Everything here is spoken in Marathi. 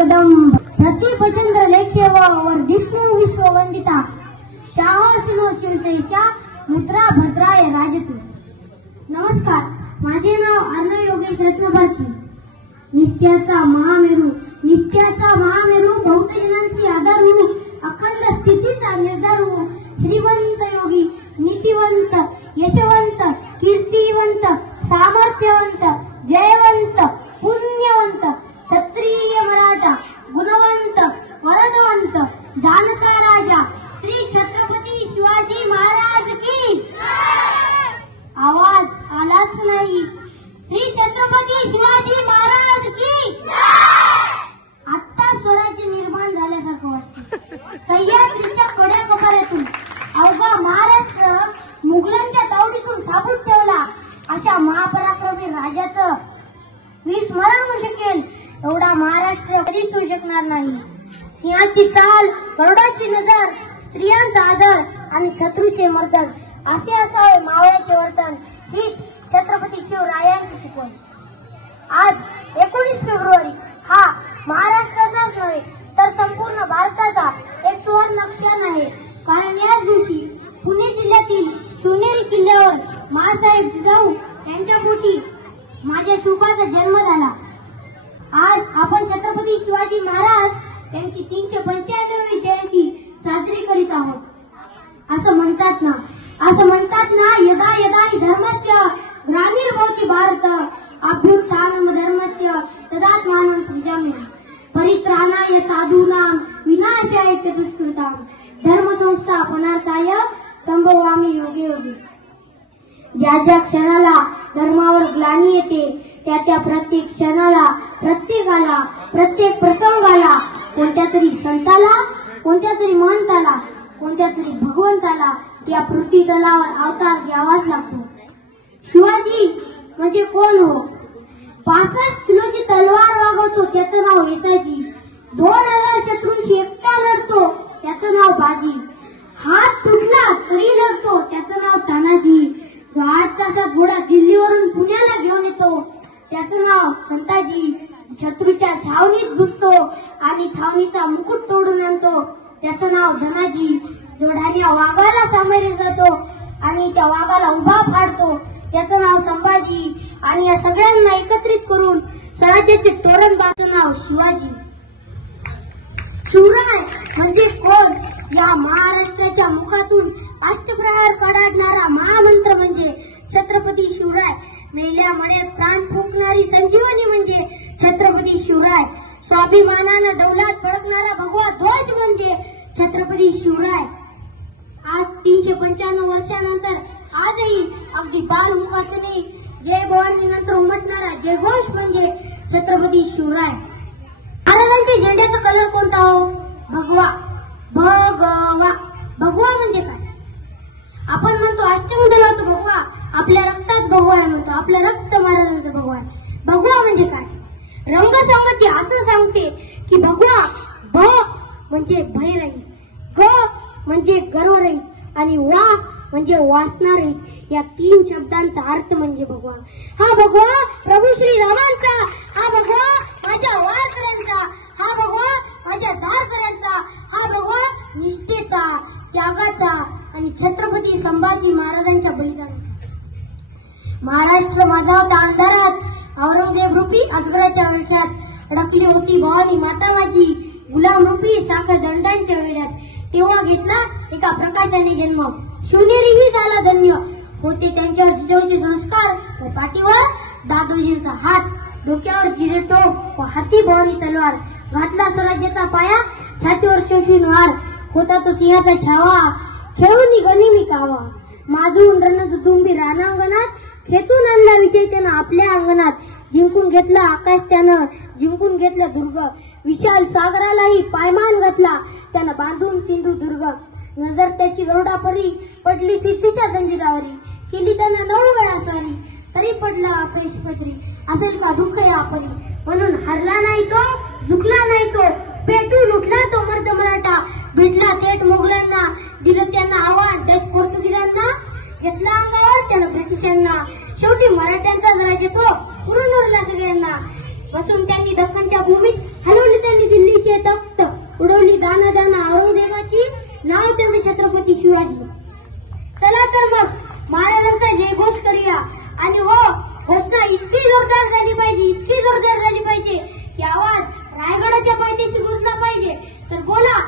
जगदंब प्रतिपचंद्र लेखेव वर्धिष्णु विश्ववंदिता शाहसिनो शिवशेषा मुद्रा भद्राय राजतु। नमस्कार, माझे नाव अर्णव योगेश रत्नबारकी। निश्चयाचा महामेरू बहुजनांशी आधार होऊ अखंड स्थितीचा निर्धार होऊ श्रीमंत योगी नीतिवंत यशवंत कीर्तिवंत सामर्थ्यवंत जयवंत पुण्यवंत क्षत्रिय मराठा गुणवंत वरदवंत जानका राजा श्री छत्रपती शिवाजी महाराज की आवाज आलाच नाही। श्री छत्रपती शिवाजी महाराज की आत्ता स्वराज्य निर्माण झाल्यासारखं वाटतं। सह्याद्रीच्या कड्या कपाऱ्यातून अवघा महाराष्ट्र मुघलांच्या तावडीतून साबूत ठेवला अशा महापराक्रमी राजाचं विस्मरण होऊ शकेल एवढा महाराष्ट्र कधीच होऊ शकणार नाही। सिंहाची चाल, गरुडाची नजर, स्त्रियांचा आदर आणि शत्रूचे मर्दन असे असावे मावळ्याचे वर्तन हीच छत्रपती शिवरायांची शिकवण। आज 19 फेब्रुवारी हा महाराष्ट्राचाच नव्हे तर संपूर्ण भारताचा एक सुवर्ण क्षण आहे। कारण याच दिवशी पुणे जिल्ह्यातील शिवनेरी किल्ल्यावर महासाहेब जिजाऊ यांच्या पोटी माझ्या शिवबाचा जन्म झाला। आज आपण छत्रपती शिवाजी महाराज यांची 395वी जयंती साजरी करीत आहोत। असं म्हणतात ना यदा यदा हि धर्मस्य ग्लानिर्भवति भारत अभ्युत्थानं धर्मस्य तदात्मानं सृजाम्यहम् परित्राणाय साधूनां विनाशाय च दुष्कृतां धर्मसंस्थापनार्थाय संभवामि योगे योगे। ज्या क्षणाला धर्मावर ग्लानी येते त्या प्रत्येक क्षणाला, प्रत्येकाला, प्रत्येक प्रसंगाला कोणत्या तरी संताला, कोणत्या तरी महंताला, कोणत्या तरी भगवंताला या पृथ्वी तलावर अवतार घ्यावाच लागतो। शिवाजी म्हणजे कोण हो? 65 किलोची तलवार वागवतो त्याचं नाव वेसाजी। 2000 शत्रूंशी एकटा लढतो त्याचं नाव बाजी। हात तुटला तरी लढतो त्याचं नाव तानाजी। 8 तासात घोडा दिल्लीवरून पुण्याला घेऊन येतो त्याचं नाव संताजी। शत्रूच्या छावणीत घुसतो आणि छावणीचा मुकुट तोडून आणतो त्याचं नाव धनाजी। जो ढाण्या वाघाला सामोरे जातो आणि त्या वाघाला उभा फाडतो त्याचं नाव संभाजी। आणि या सगळ्यांना एकत्रित करून स्वराज्याचे तोरण बांधचं नाव शिवाजी। शिवराय म्हणजे कोण? या महाराष्ट्राच्या मुखातून अष्टप्रहर काढणारा महामंत्र म्हणजे छत्रपती शिवराय। मेल्या मड्यात प्राण फुंकणारी संजीवनी म्हणजे छत्रपती शिवराय। स्वाभिमानानं डौलात फडकणारा भगवा ध्वज म्हणजे छत्रपती शिवराय। आज 395 वर्षानंतर आजही अगदी बालमुखातून जय भवानी नंतर उमटणारा जयघोष म्हणजे छत्रपती शिवराय। महाराजांच्या झेंड्याचा कलर कोणता हो? भगवा। भगवा म्हणजे काय? आपण म्हणतो अष्टमुदलाचा भगवा, आपल्या रक्तात भगवान म्हणतो, आपल्या रक्त महाराजांचं भगवान। भगवा म्हणजे काय? रंगसंगती असं सांगते की भगवा भ म्हणजे भयरहित, ग म्हणजे गर्वरहित आणि वा म्हणजे वासनारहित या 3 शब्दांचा अर्थ म्हणजे भगवा। हा भगवा प्रभू श्री रामांचा, हा भगवा माझ्या वारकऱ्यांचा, हा भगवा माझ्या धारकऱ्यांचा, हा भगवा निष्ठेचा, त्यागाचा आणि छत्रपती संभाजी महाराजांच्या बलिदानाचा। महाराष्ट्र माझा होता अंधारात औरंगजेब रूपी अजगराच्या विळख्यात अडकली होती भवानी माता माझी गुलाम रूपी साखर दंडांच्या वेड्यात। तेव्हा घेतला एका प्रकाशाने जन्म शिवनेरीही झाला धन्य। होते त्यांच्यावर जिजाऊचे संस्कार व पाठीवर दादोजींचा हात, डोक्यावर जिरेटोप व हाती भवानी तलवार। घातला स्वराज्याचा पाया छातीवर शोषून वार, होता तो सिंहाचा छावा खेळून गनिमी कावा। माजून रणदुदुंबी रानांगणात खेचून आणला विजय त्यानं आपल्या अंगणात। जिंकून घेतला आकाश त्यानं, जिंकून घेतलं दुर्ग, विशाल सागरालाही पायमान घातला त्यानं बांधून सिंधुदुर्ग। नजर त्याची गरुडापरी पडली सिद्धीच्या जंजिरावरी, केली त्यानं 9 वेळा स्वारी तरी पडला अपयश पदरी। असेल का दुःख या परी? म्हणून हरला नाही तो, झुकला नाही तो, पेटून उठला तो मर्द मराठा। भिडला थेट मुघलांना, दिलं त्यांना आव्हान डच पोर्तुगीजांना, घेतला अंगावर त्यानं ब्रिटिशांना। शेवटी मराठ्यांचा राज्य तो पुरून उरला सगळ्यांना। बसून त्यांनी दख्खनच्या भूमीत हलवली त्यांनी दिल्लीचे तख्त, उडवली दाना दाना औरंगजेबाची, नाव तेवढे छत्रपती शिवाजी. चला तर मग महाराजांचा जयघोष करूया. आणि हो, घोषणा इतकी जोरदार झाली पाहिजे, इतकी जोरदार झाली पाहिजे की आवाज रायगडाच्या पायथ्याशी गुंजला पाहिजे. तर बोला